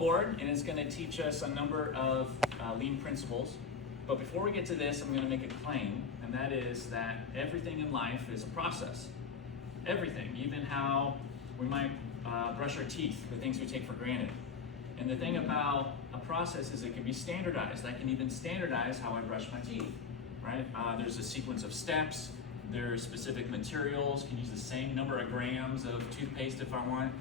board, and it's going to teach us a number of lean principles. But before we get to this, I'm going to make a claim, and that is that everything in life is a process. Everything, even how we might brush our teeth, the things we take for granted. And the thing about a process is it can be standardized. I can even standardize how I brush my teeth, right? There's a sequence of steps. There's specific materials. Can use the same number of grams of toothpaste if I want.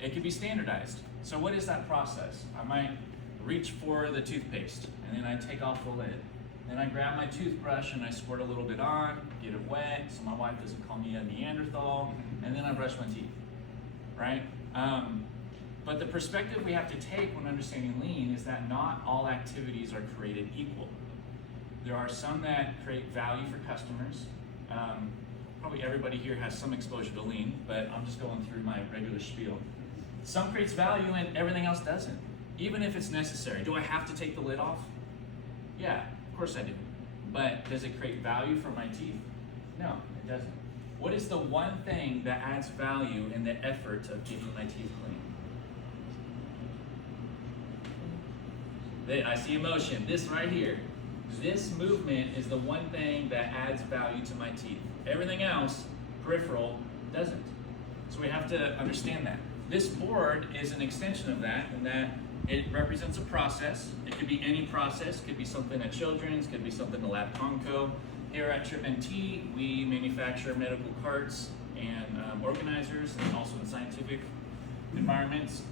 It can be standardized. So what is that process? I might reach for the toothpaste, and then I take off the lid. Then I grab my toothbrush and I squirt a little bit on, get it wet, so my wife doesn't call me a Neanderthal, and then I brush my teeth, right? But the perspective we have to take when understanding lean is that not all activities are created equal. There are some that create value for customers. Probably everybody here has some exposure to lean, but I'm just going through my regular spiel. Some creates value and everything else doesn't, even if it's necessary. Do I have to take the lid off? Yeah, of course I do. But does it create value for my teeth? No, it doesn't. What is the one thing that adds value in the effort of keeping my teeth clean? I see emotion. This right here. This movement is the one thing that adds value to my teeth. Everything else, peripheral, doesn't. So we have to understand that. This board is an extension of that, in that it represents a process. It could be any process. It could be something at Children's, could be something at Lab Conco. Here at TrippNT, we manufacture medical carts and organizers, and also in scientific environments.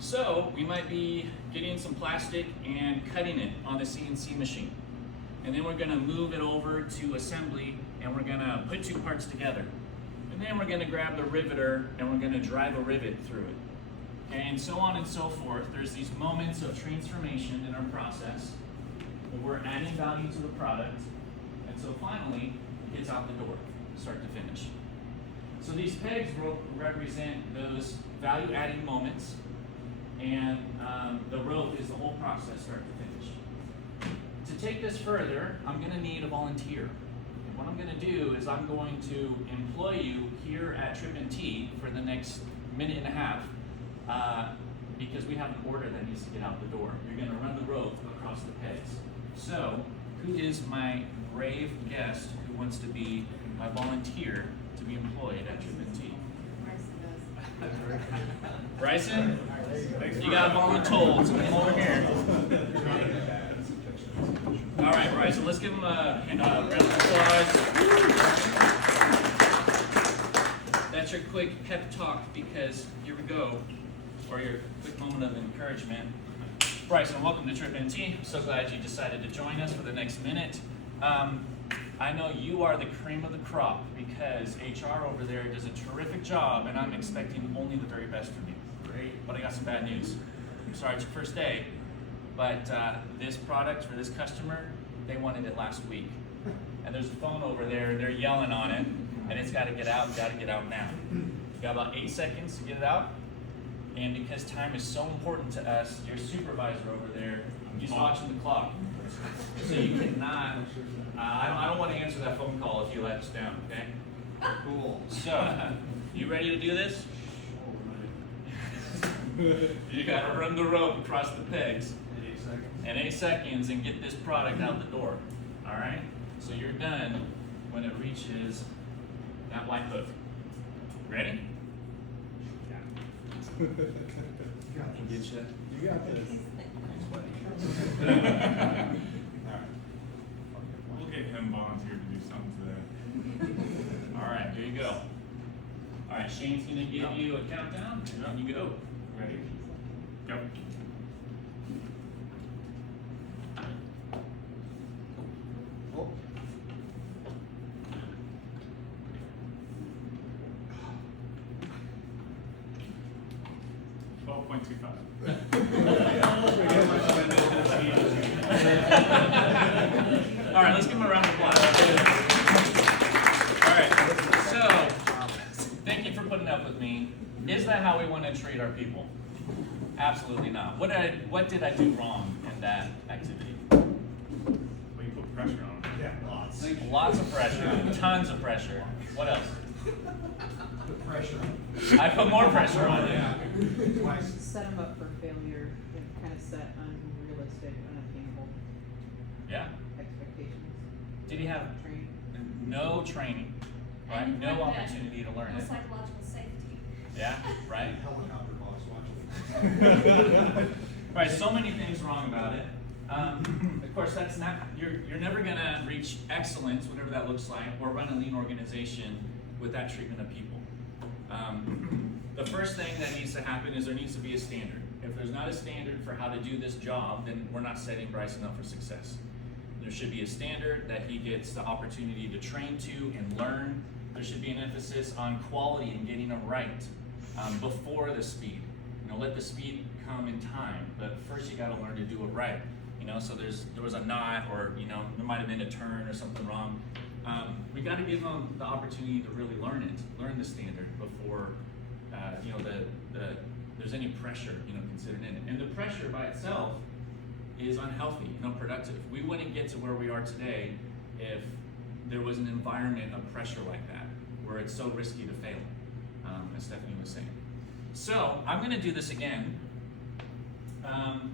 So we might be getting some plastic and cutting it on the CNC machine. And then we're gonna move it over to assembly, and we're gonna put two parts together. And then we're gonna grab the riveter, and we're gonna drive a rivet through it. And so on and so forth. There's these moments of transformation in our process, where we're adding value to the product, and so finally, it gets out the door, start to finish. So these pegs represent those value-adding moments, and the rope is the whole process, start to finish. To take this further, I'm going to need a volunteer. And what I'm going to do is I'm going to employ you here at TrippNT for the next minute and a half, because we have an order that needs to get out the door. You're going to run the rope across the pegs. So, who is my brave guest who wants to be my volunteer to be employed at TrippNT? Bryson? You got voluntold, so come over here. All right, Bryson, let's give him a round of applause. That's your quick pep talk, because here we go, or your quick moment of encouragement. Bryson, welcome to TrippNT. I'm so glad you decided to join us for the next minute. I know you are the cream of the crop, because HR over there does a terrific job, and I'm expecting only the very best from you. Great. But I got some bad news. I'm sorry it's your first day, but this product for this customer, they wanted it last week. And there's a phone over there, they're yelling on it, and it's gotta get out now. You got about 8 seconds to get it out, and because time is so important to us, your supervisor over there, he's watching the clock. So you cannot, I don't want to answer that phone call if you let us down, okay? Cool. So, you ready to do this? You gotta run the rope across the pegs in 8 seconds and get this product out the door, all right? So you're done when it reaches that white hook. Ready? I can get you. You got this. We'll get him volunteered to do something today. All right, here you go. All right, Shane's gonna give you a countdown, and you go. Ready? Go. Oh. All right, let's give him a round of applause. All right, so thank you for putting up with me. Is that how we want to treat our people? Absolutely not. What did I do wrong in that activity? Well, you put pressure on him. Yeah, lots. Lots of pressure, tons of pressure. What else? Put pressure. I put more pressure on you. Twice. Set them up for failure. set unrealistic, unattainable Yeah. expectations? Did he have Training? no training, right? And No like that, opportunity to learn no it. psychological safety. Yeah, right? Helicopter box watching. Right, so many things wrong about it. Of course, that's not, you're never gonna reach excellence, whatever that looks like, or run a lean organization with that treatment of people. The first thing that needs to happen is there needs to be a standard. If there's not a standard for how to do this job, then we're not setting Bryson up for success. There should be a standard that he gets the opportunity to train to and learn. There should be an emphasis on quality and getting it right before the speed. You know, let the speed come in time, but first you got to learn to do it right. You know, so there was a knot, or you know, there might have been a turn or something wrong. We got to give them the opportunity to really learn it, learn the standard before you know there's any pressure, you know, considered in it. And the pressure by itself is unhealthy, you know, productive. We wouldn't get to where we are today if there was an environment of pressure like that, where it's so risky to fail, as Stephanie was saying. So I'm going to do this again, and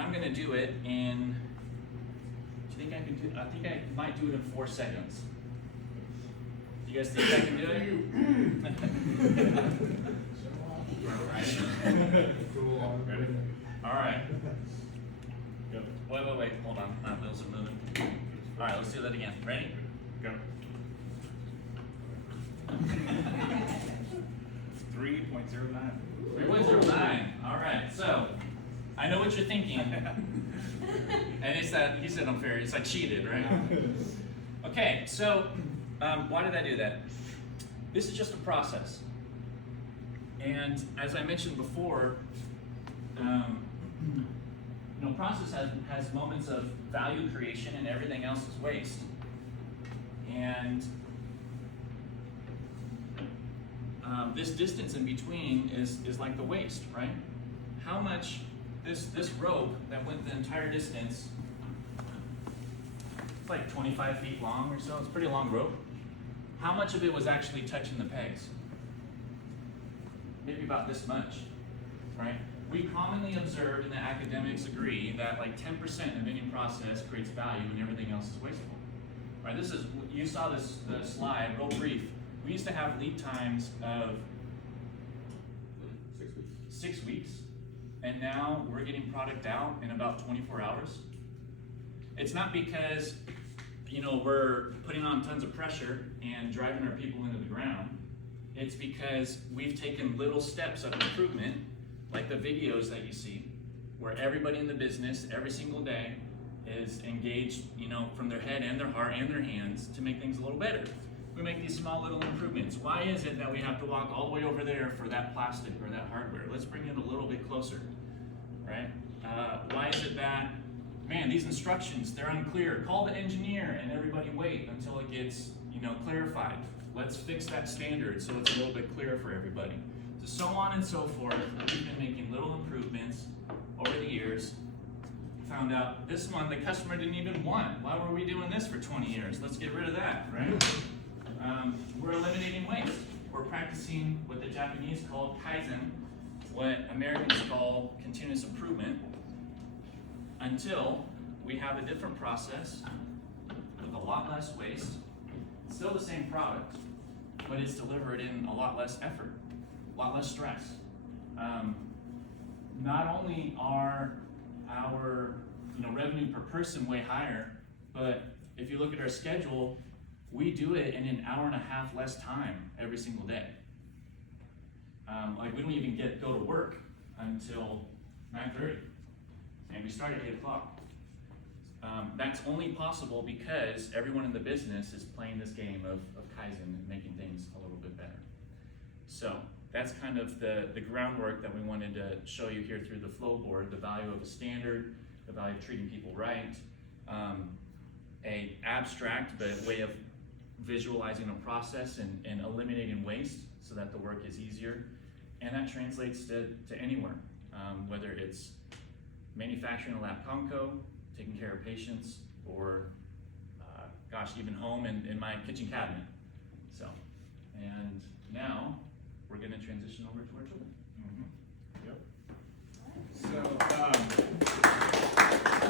I'm going to do it in. Do you think I can do? I think I might do it in 4 seconds. You guys think I can do it? Ready? All right. Go. Wait. Hold on. My wheels are moving. All right, let's do that again. Ready? Go. 3.09. 3.09. All right. So, I know what you're thinking. And it's that, he said unfair, it's I cheated, right? Okay, so why did I do that? This is just a process. And as I mentioned before, you know, process has moments of value creation and everything else is waste. And this distance in between is like the waste, right? How much this rope that went the entire distance, it's like 25 feet long or so, it's a pretty long rope. How much of it was actually touching the pegs? Maybe about this much, right? We commonly observe, and the academics agree, that like 10% of any process creates value and everything else is wasteful. Right? This is, you saw the slide, real brief. We used to have lead times of 6 weeks, and now we're getting product out in about 24 hours. It's not because, you know, we're putting on tons of pressure and driving our people into the ground. It's because we've taken little steps of improvement, like the videos that you see, where everybody in the business every single day is engaged, you know, from their head and their heart and their hands to make things a little better. We make these small little improvements. Why is it that we have to walk all the way over there for that plastic or that hardware? Let's bring it a little bit closer, right? Why is it that, man, these instructions, they're unclear. Call the engineer and everybody wait until it gets, you know, clarified. Let's fix that standard so it's a little bit clearer for everybody. So on and so forth. We've been making little improvements over the years. Found out this one the customer didn't even want. Why were we doing this for 20 years? Let's get rid of that, right? We're eliminating waste. We're practicing what the Japanese call Kaizen, what Americans call continuous improvement, until we have a different process with a lot less waste, still the same product, but it's delivered in a lot less effort, a lot less stress. Not only are our revenue per person way higher, but if you look at our schedule, we do it in an hour and a half less time every single day. Like we don't even go to work until 9:30, and we start at 8 o'clock. That's only possible because everyone in the business is playing this game of Kaizen and making things a little bit better. So that's kind of the groundwork that we wanted to show you here through the flow board, the value of a standard, the value of treating people right, a abstract but way of visualizing a process and eliminating waste so that the work is easier. And that translates to anywhere, whether it's manufacturing a lap Conco, taking care of patients, or even home in my kitchen cabinet. So, and now we're going to transition over to our children.